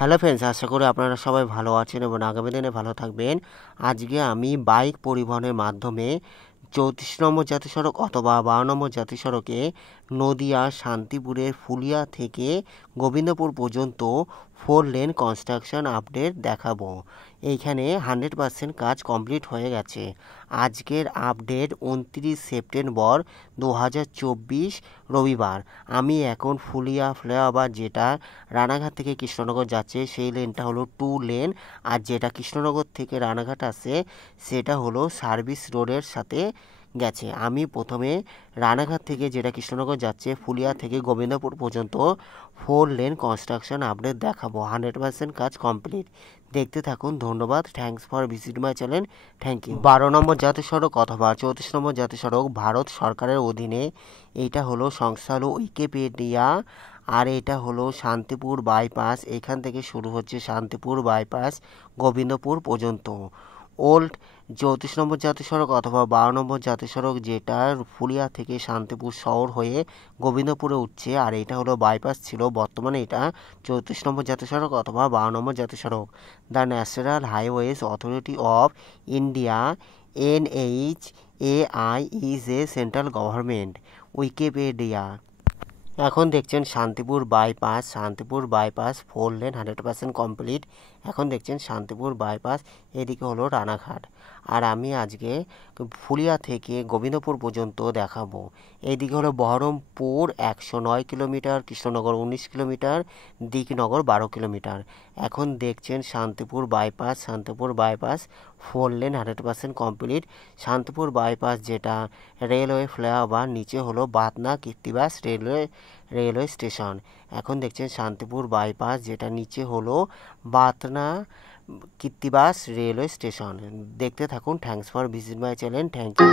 Hello friends, আশা করি আপনারা সবাই ভালো আছেন এবং আগামী দিনে ভালো থাকবেন। আজকে আমি বাইক পরিবহনের মাধ্যমে 34 নম্বর জাতীয় সড়ক অথবা 12 নম্বর জাতীয় সড়কে নদিয়া শান্তিপুরের ফুলিয়া থেকে গোবিন্দপুর পর্যন্ত 4 লেন কনস্ট্রাকশন আপডেট দেখাবো। এইখানে 100% কাজ কমপ্লিট হয়ে গেছে। আজকের আপডেট 29 সেপ্টেম্বর 2024 রবিবার। আমি এখন ফুলিয়া ফ্লাইওভার যেটা রানাঘাট থেকে কৃষ্ণনগর যাচ্ছে সেই লেনটা হলো 2 লেন, আর যেটা কৃষ্ণনগর থেকে রানাঘাট আসে সেটা হলো সার্ভিস রোডের সাথে গেছে। আমি প্রথমে রানাঘাট থেকে যেটা কৃষ্ণনগর যাচ্ছে ফুলিয়া থেকে গোবিন্দপুর পর্যন্ত 4 লেন কনস্ট্রাকশন আপডেট দেখাবো। 100% কাজ কমপ্লিট। দেখতে থাকুন। ধন্যবাদ। Thanks for visit my channel. Thank you. 12 number জাতীয় সড়ক অথবা 34 নম্বর জাতীয় সড়ক ভারত সরকারের অধীনে। এইটা হলো সংস্থা হলো উইকিপিডিয়া, আর এটা হলো শান্তিপুর বাইপাস। এখান থেকে শুরু হচ্ছে শান্তিপুর বাইপাস গোবিন্দপুর পর্যন্ত। ওল্ড 34 নম্বর জাতীয় সড়ক অথবা 12 নম্বর জাতীয় সড়ক যেটা ফুলিয়া থেকে শান্তিপুর শহর হয়ে গোবিন্দপুরে উঠছে, আর এটা হলো বাইপাস ছিল। বর্তমানে এটা 34 নম্বর জাতীয় সড়ক অথবা 12 নম্বর জাতীয় সড়ক। The national highways authority of India NHAI is a central government. Wikipedia. এখন দেখছেন Shantipur bypass. Shantipur bypass 4 lane 100% complete. এখন দেখছেন শান্তিপুর বাইপাস। এদিকে হলো রানাঘাট। আর আমি আজকে ফুলিয়া থেকে গোবিন্দপুর পর্যন্ত দেখাবো। এইদিকে হলো Baharampur 109 kilometre, Krishnanagar 19 kilometre, Diknagar 12 kilometre. এখন দেখছেন Shantipur bypass. Shantipur bypass 4 lane 100% complete. Shantipur bypass যেটা রেলওয়ে ফ্লাইওভার, নিচে হলো বাতনা কৃত্তিবাস রেলওয়ে স্টেশন। এখন দেখছেন শান্তিপুর বাইপাস যেটা নিচে হলো বাতনা কৃত্তিবাস রেলওয়ে স্টেশন। দেখতে থাকুন। Thanks for visit my channel. Thank you.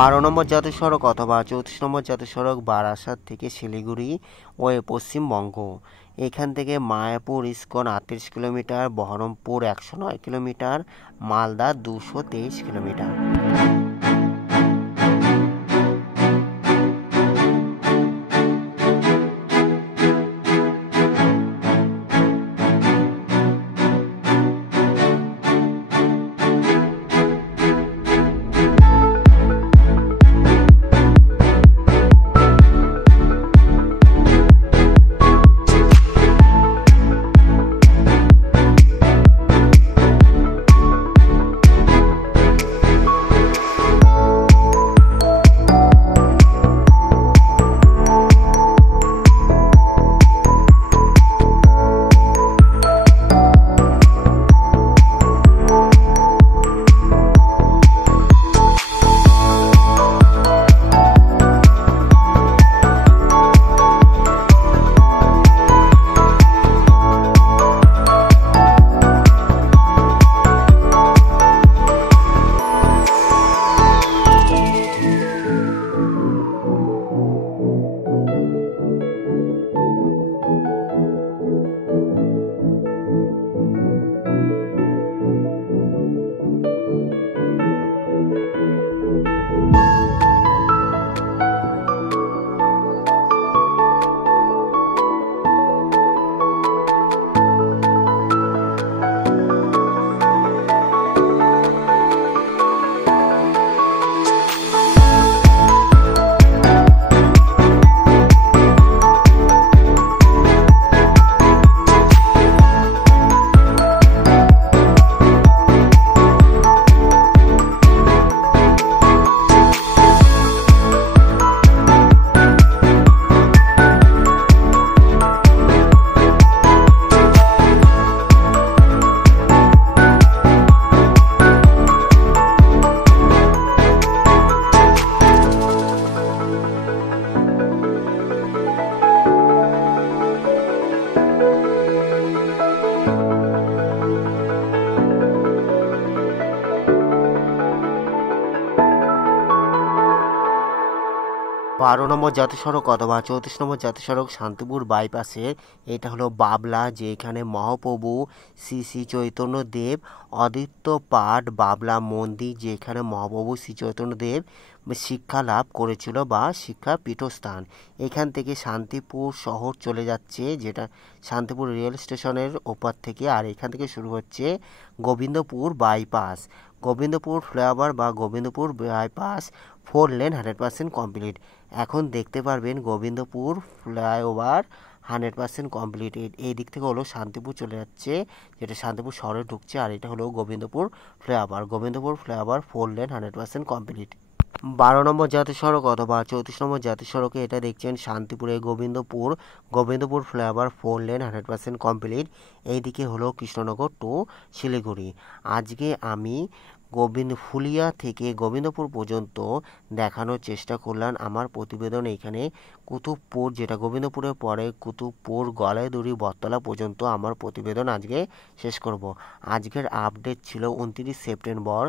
12 number জাতীয় সড়ক অথবা 34 নম্বর জাতীয় সড়ক বারাসাত থেকে শিলিগুড়ি ও পশ্চিমবঙ্গ। এখান থেকে Mayapur ISKCON 38 kilometre, Baharampur 109 kilometre, Malda 223 kilometre. বারো নম্বর জাতীয় সড়ক অথবা 34 নম্বর জাতীয় সড়ক শান্তিপুর বাইপাসের এটা হলো বাবলা, যে এখানে মহাপ্রভু শ্রী শ্রী চৈতন্য দেব অদ্বিত পাঠ বাবলা মন্দির, যেখানে মহাপ্রভু শ্রী চৈতন্য দেব শিক্ষা লাভ করেছিল বা শিক্ষা পীঠস্থান। এখান থেকে শান্তিপুর শহর চলে যাচ্ছে, যেটা শান্তিপুর রেল স্টেশনের ওপার থেকে, আর এখান থেকে শুরু হচ্ছে গোবিন্দপুর বাইপাস। গোবিন্দপুর ফ্লাইওভার বা গোবিন্দপুর বাইপাস 4 লেন 100% কমপ্লিট। এখন দেখতে পারবেন গোবিন্দপুর ফ্লাইওভার 100% কমপ্লিট। এই দিক থেকে হলো শান্তিপুর চলে যাচ্ছে, যেটা শান্তিপুর শহরে ঢুকছে, আর এটা হলো Gobindapur flyover. Gobindapur flyover 4 lane 100% complete. 12 number জাতীয় সড়ক অথবা 34 নম্বর জাতীয় সড়কে এটা দেখছেন শান্তিপুরে গোবিন্দপুর ফ্লাইওভার 4 লেন 100% কমপ্লিট। এইদিকে হলো কৃষ্ণনগর টু শিলিগুড়ি। আজকে আমি ফুলিয়া থেকে গোবিন্দপুর পর্যন্ত দেখানোর চেষ্টা করলাম। আমার প্রতিবেদন এখানে কুতুবপুর, যেটা গোবিন্দপুরের পরে কুতুবপুর গলাইদড়ি বটতলা পর্যন্ত আমার প্রতিবেদন আজকে শেষ করব। আজকের আপডেট ছিল 29 সেপ্টেম্বর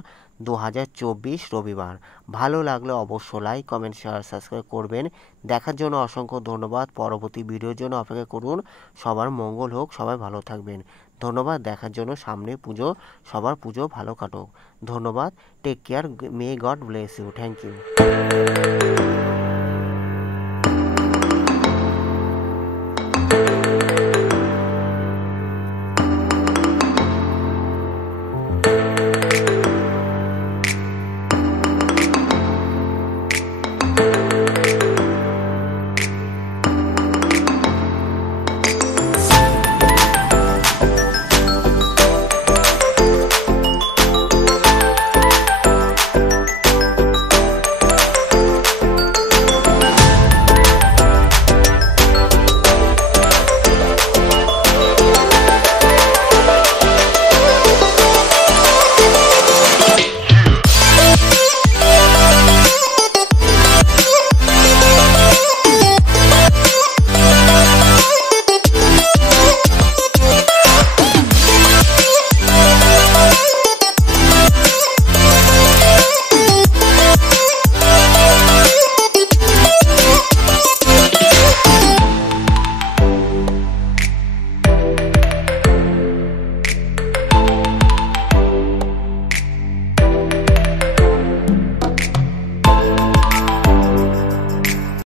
2024 রবিবার। ভালো লাগলে অবশ্যই লাইক, কমেন্ট, শেয়ার, সাবস্ক্রাইব করবেন। দেখার জন্য অসংখ্য ধন্যবাদ। পরবর্তী ভিডিওর জন্য অপেক্ষা করুন। সবার মঙ্গল হোক, সবাই ভালো থাকবেন। ধন্যবাদ দেখার জন্য। সামনে পুজো, সবার পুজো ভালো কাটুক। ধন্যবাদ। Take care. May God bless you. Thank you.